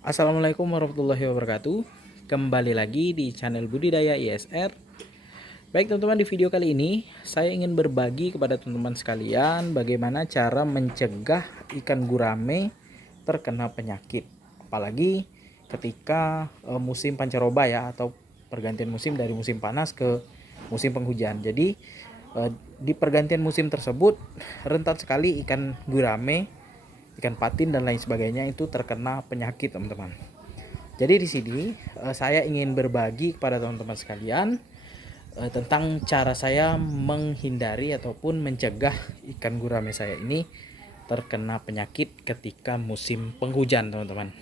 Assalamualaikum warahmatullahi wabarakatuh. Kembali lagi di channel Budidaya ISR. Baik teman-teman, di video kali ini saya ingin berbagi kepada teman-teman sekalian bagaimana cara mencegah ikan gurame terkena penyakit. Apalagi ketika musim pancaroba ya, atau pergantian musim dari musim panas ke musim penghujan. Jadi di pergantian musim tersebut rentan sekali ikan gurame, ikan patin dan lain sebagainya itu terkena penyakit, teman-teman. Jadi di sini saya ingin berbagi kepada teman-teman sekalian tentang cara saya menghindari ataupun mencegah ikan gurame saya ini terkena penyakit ketika musim penghujan, teman-teman.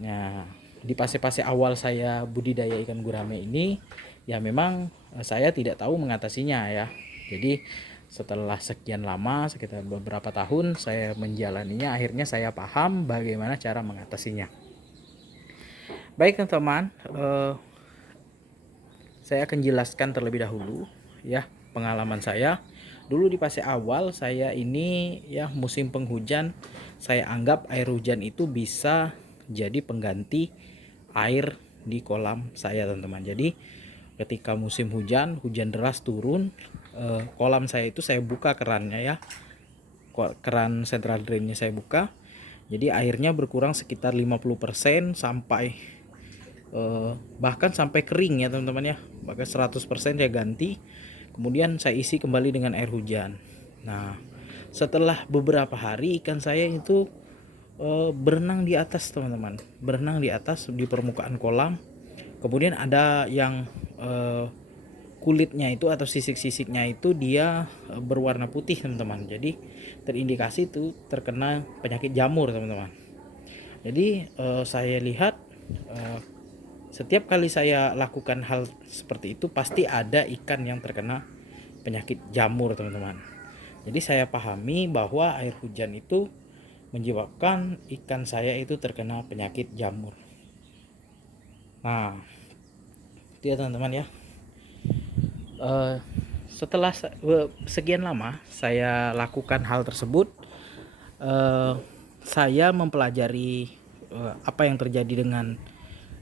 Nah, di fase-fase awal saya budidaya ikan gurame ini ya memang saya tidak tahu mengatasinya ya. Jadi setelah sekian lama, sekitar beberapa tahun saya menjalaninya, akhirnya saya paham bagaimana cara mengatasinya. Baik teman-teman, saya akan jelaskan terlebih dahulu ya pengalaman saya. Dulu di fase awal saya ini ya musim penghujan, saya anggap air hujan itu bisa jadi pengganti air di kolam saya, teman-teman. Jadi ketika musim hujan, hujan deras turun, kolam saya itu saya buka kerannya ya. Keran central drainnya saya buka. Jadi airnya berkurang sekitar 50% sampai bahkan sampai kering ya teman-teman ya, bahkan 100% saya ganti, kemudian saya isi kembali dengan air hujan. Nah, setelah beberapa hari ikan saya itu berenang di atas, teman-teman, berenang di atas di permukaan kolam. Kemudian ada yang kulitnya itu atau sisik-sisiknya itu dia berwarna putih, teman-teman. Jadi terindikasi itu terkena penyakit jamur, teman-teman. Jadi saya lihat setiap kali saya lakukan hal seperti itu pasti ada ikan yang terkena penyakit jamur, teman-teman. Jadi saya pahami bahwa air hujan itu menyebabkan ikan saya itu terkena penyakit jamur. Nah, itu ya teman-teman ya. Setelah sekian lama saya lakukan hal tersebut, saya mempelajari apa yang terjadi dengan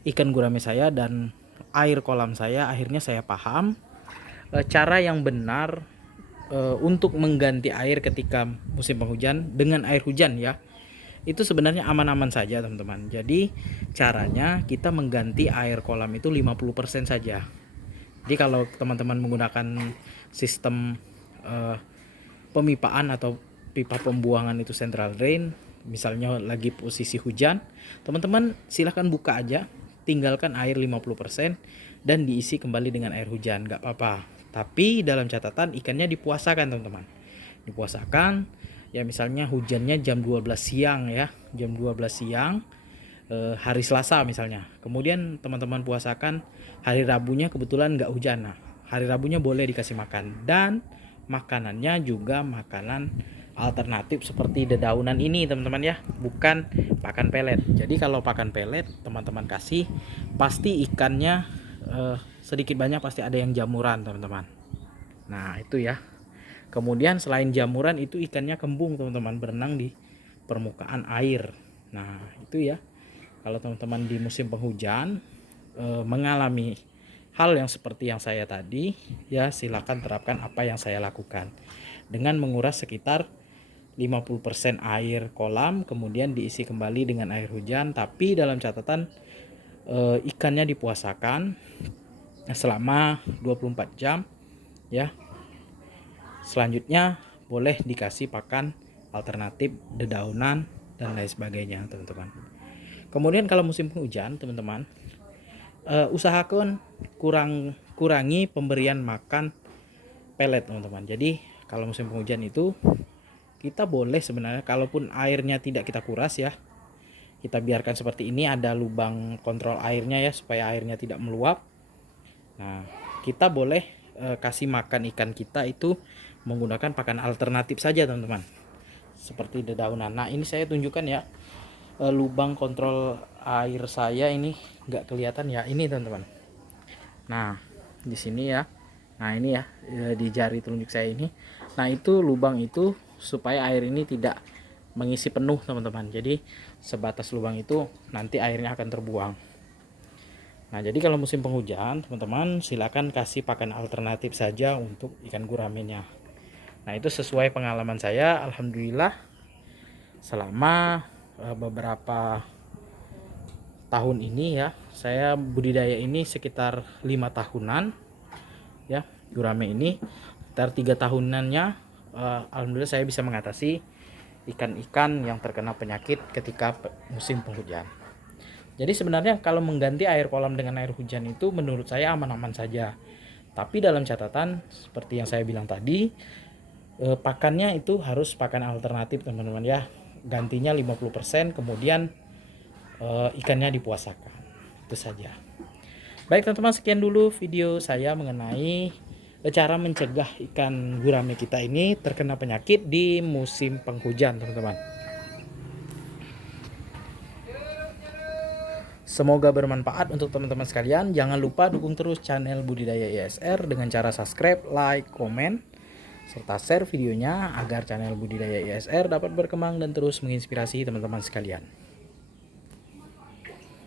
ikan gurame saya dan air kolam saya. Akhirnya saya paham cara yang benar untuk mengganti air ketika musim penghujan dengan air hujan ya. Itu sebenarnya aman-aman saja, teman-teman. Jadi caranya kita mengganti air kolam itu 50% saja. Jadi kalau teman-teman menggunakan sistem pemipaan atau pipa pembuangan itu central drain, misalnya lagi posisi hujan, teman-teman silahkan buka aja, tinggalkan air 50% dan diisi kembali dengan air hujan, nggak apa-apa. Tapi dalam catatan ikannya dipuasakan, teman-teman. Dipuasakan ya, misalnya hujannya jam 12 siang ya, jam 12 siang hari Selasa misalnya. Kemudian teman-teman puasakan hari Rabunya kebetulan nggak hujan. Nah, hari Rabunya boleh dikasih makan, dan makanannya juga makanan alternatif seperti dedaunan ini, teman-teman ya, bukan pakan pelet. Jadi kalau pakan pelet teman-teman kasih, pasti ikannya sedikit banyak pasti ada yang jamuran, teman-teman. Nah itu ya. Kemudian selain jamuran itu ikannya kembung, teman-teman, berenang di permukaan air. Nah itu ya, kalau teman-teman di musim penghujan mengalami hal yang seperti yang saya tadi ya, silakan terapkan apa yang saya lakukan dengan menguras sekitar 50% air kolam, kemudian diisi kembali dengan air hujan. Tapi dalam catatan ikannya dipuasakan selama 24 jam ya. Selanjutnya boleh dikasih pakan alternatif dedaunan dan lain sebagainya, teman-teman. Kemudian kalau musim hujan, teman-teman, usahakan kurangi pemberian makan pelet, teman-teman. Jadi kalau musim penghujan itu kita boleh sebenarnya, kalaupun airnya tidak kita kuras ya, kita biarkan seperti ini, ada lubang kontrol airnya ya supaya airnya tidak meluap. Nah, kita boleh kasih makan ikan kita itu menggunakan pakan alternatif saja, teman-teman, seperti dedaunan. Nah ini saya tunjukkan ya, lubang kontrol air saya ini nggak kelihatan ya, ini teman-teman. Nah di sini ya, nah ini ya di jari telunjuk saya ini. Nah itu lubang itu supaya air ini tidak mengisi penuh teman-teman. Jadi sebatas lubang itu nanti airnya akan terbuang. Nah, jadi kalau musim penghujan, teman-teman silakan kasih pakan alternatif saja untuk ikan guramennya. Nah, itu sesuai pengalaman saya, alhamdulillah selama beberapa tahun ini ya, saya budidaya ini sekitar 5 tahunan ya, gurame ini sekitar 3 tahunannya alhamdulillah saya bisa mengatasi ikan-ikan yang terkena penyakit ketika musim penghujan. Jadi sebenarnya kalau mengganti air kolam dengan air hujan itu menurut saya aman-aman saja. Tapi dalam catatan seperti yang saya bilang tadi, pakannya itu harus pakan alternatif teman-teman ya. Gantinya 50%, kemudian ikannya dipuasakan. Itu saja. Baik teman-teman, sekian dulu video saya mengenai cara mencegah ikan gurame kita ini terkena penyakit di musim penghujan teman-teman. Semoga bermanfaat untuk teman-teman sekalian. Jangan lupa dukung terus channel Budidaya ISR dengan cara subscribe, like, komen, serta share videonya agar channel Budidaya ISR dapat berkembang dan terus menginspirasi teman-teman sekalian.